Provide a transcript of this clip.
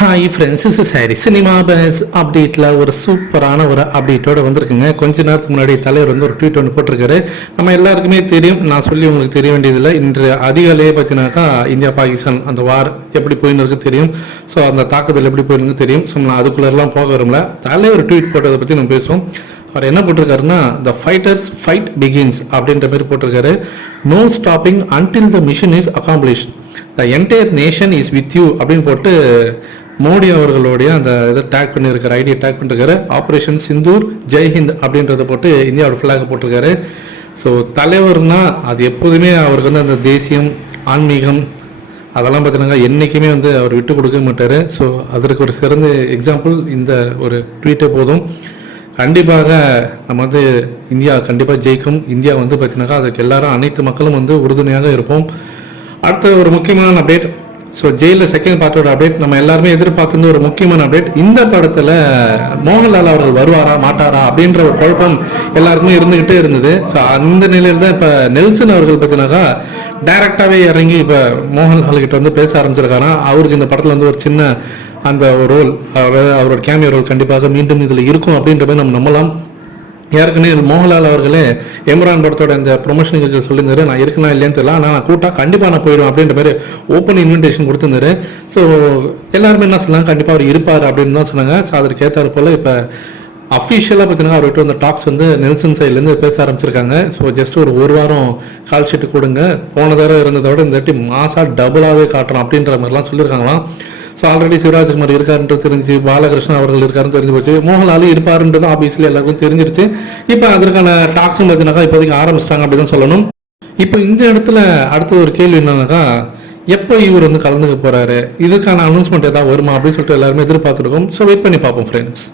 Hi friends is sorry cinema base அப்டேட்டில் ஒரு சூப்பரான ஒரு அப்டேட்டோட வந்திருக்குங்க. கொஞ்ச நேரத்துக்கு முன்னாடி தலைவர் வந்து ஒரு ட்வீட் ஒன்று போட்டிருக்காரு. நம்ம எல்லாருக்குமே தெரியும். நான் சொல்லி உங்களுக்கு தெரிய வேண்டியதில்லை. இன்று அதிகாலையே பார்த்தீங்கன்னாக்கா இந்தியா பாகிஸ்தான் அந்த வார் எப்படி போயின்னு தெரியும். ஸோ அந்த தாக்குதல் எப்படி போயிருந்து தெரியும். ஸோ நான் அதுக்குள்ளெல்லாம் போக விரும்பல. தலைவர் ட்வீட் போட்டதை பற்றி நம்ம பேசுவோம். அவர் என்ன போட்டிருக்காருன்னா த ஃபைட்டர்ஸ் ஃபைட் பிகின்ஸ் அப்படின்ற மாதிரி போட்டிருக்காரு. No stopping until the mission is accomplish the entire nation is with you அப்படின்னு போட்டு மோடி அவர்களுடைய அந்த இதை டேக் பண்ணியிருக்கிற ஐடியை டேக் பண்ணிருக்காரு ஆப்ரேஷன் சிந்தூர் ஜெய்ஹிந்த் அப்படின்றத போட்டு இந்தியாவோட ஃபிளாக் போட்டிருக்காரு. ஸோ தலைவர்னா அது எப்போதுமே அவருக்கு வந்து அந்த தேசியம் ஆன்மீகம் அதெல்லாம் பார்த்தீங்கன்னா என்றைக்குமே வந்து அவர் விட்டு கொடுக்க மாட்டார். ஸோ அதற்கு ஒரு சிறந்த எக்ஸாம்பிள் இந்த ஒரு ட்வீட்டே போதும். கண்டிப்பாக நம்ம வந்து இந்தியா கண்டிப்பாக ஜெயிக்கும். இந்தியா வந்து பார்த்தீங்கன்னாக்கா அதுக்கு எல்லாரும் அனைத்து மக்களும் வந்து உறுதுணையாக இருப்போம். அடுத்த ஒரு முக்கியமான அப்டேட் ஸோ ஜெயிலில் செகண்ட் பார்ட்டோட அப்டேட் நம்ம எல்லாருமே எதிர்பார்த்திருந்த ஒரு முக்கியமான அப்டேட் இந்த படத்தில் மோகன்லால் அவர்கள் வருவாரா மாட்டாரா அப்படின்ற ஒரு குழப்பம் எல்லாருக்குமே இருந்துகிட்டே இருந்தது. ஸோ அந்த நிலையில் தான் இப்போ நெல்சன் அவர்கள் பார்த்தீங்கன்னாக்கா டைரக்டாகவே இறங்கி இப்போ மோகன்லால் கிட்ட வந்து பேச ஆரம்பிச்சிருக்காராம் அவருக்கு இந்த படத்தில் வந்து ஒரு சின்ன அந்த ஒரு ரோல் அதாவது அவரோட கேமியோ ரோல் கண்டிப்பாக மீண்டும் இதில் இருக்கும் அப்படின்ற மாதிரி நம்ம நம்பலாம். ஏற்கனவே மோகன்லால் அவர்களே எம்ரான் படத்தோட இந்த ப்ரொமோஷன் நிகழ்ச்சியில் சொல்லியிருந்தாரு. நான் இருக்கனா இல்லையான்னு தெரியல ஆனால் நான் கூட்டாக கண்டிப்பாக நான் போயிடுவேன் அப்படின்ற மாதிரி ஓப்பன் இன்விடேஷன் கொடுத்துருந்தாரு. ஸோ எல்லாருமே என்ன சொல்லலாம் கண்டிப்பாக அவர் இருப்பார் அப்படின்னு தான் சொன்னாங்க. ஸோ அதற்கு ஏற்றாறு போல் இப்போ அஃபிஷியலாக பார்த்தீங்கன்னா அவர்கிட்ட வந்து டாக்ஸ் வந்து நெல்சன் சைட்லேருந்து பேச ஆரம்பிச்சிருக்காங்க. ஸோ ஜஸ்ட் ஒரு ஒரு வாரம் கால் ஷீட்டு கொடுங்க. போன தடவை இருந்ததை விட இந்த வாட்டி டபுளாகவே காட்டுறோம் அப்படின்ற மாதிரிலாம் சொல்லியிருக்காங்களாம். ஸோ ஆல்ரெடி சிவராஜ்குமார் இருக்காருன்றது தெரிஞ்சு பாலகிருஷ்ணன் அவர்கள் இருக்காருன்னு தெரிஞ்சு போச்சு. மோகன்லாலும் இருப்பாருன்றது ஆஃபீஸில் எல்லாருக்கும் தெரிஞ்சிருச்சு. இப்போ அதற்கான டாக்ஸும் பார்த்தீங்கன்னாக்கா இப்போதைக்கு ஆரம்பிச்சிட்டாங்க அப்படின்னு சொல்லணும். இப்போ இந்த இடத்துல அடுத்த ஒரு கேள்வி என்னன்னாக்கா எப்போ இவர் வந்து கலந்துக்க போறாரு? இதுக்கான அனௌன்ஸ்மெண்ட் ஏதாவது வருமா அப்படின்னு சொல்லிட்டு எல்லாருமே எதிர்பார்த்துருக்கோம். ஸோ வெயிட் பண்ணி பார்ப்போம் ஃப்ரெண்ட்ஸ்